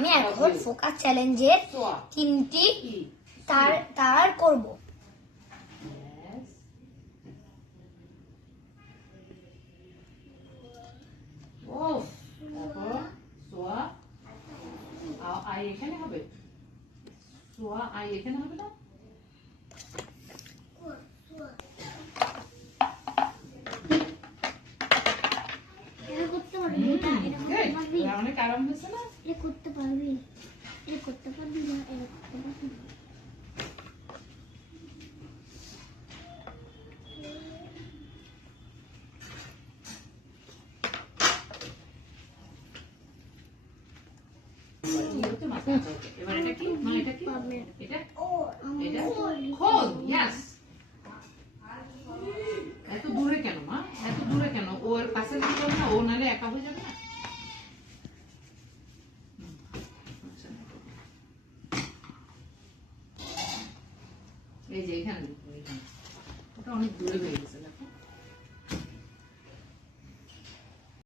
আমি এখন ফোকাস চ্যালেঞ্জের তিনটি তার করব। আই এখানে হবে, সোয়া আই এখানে হবে না? অনেক আরাম হয়েছে না? করতে পারবি, করতে পারবি না, করতে পারবি না। এবার এটা কি মা, এটা কি, এটা এটা খোল। ইয়েস। এত দূরে কেন মা, এত দূরে কেন? ওর কাছে দিতে হবে না, ও নালে একা হয়ে যাবে না। এই যে এখানে, ওটা অনেক দূরে হয়ে গেছে দেখো।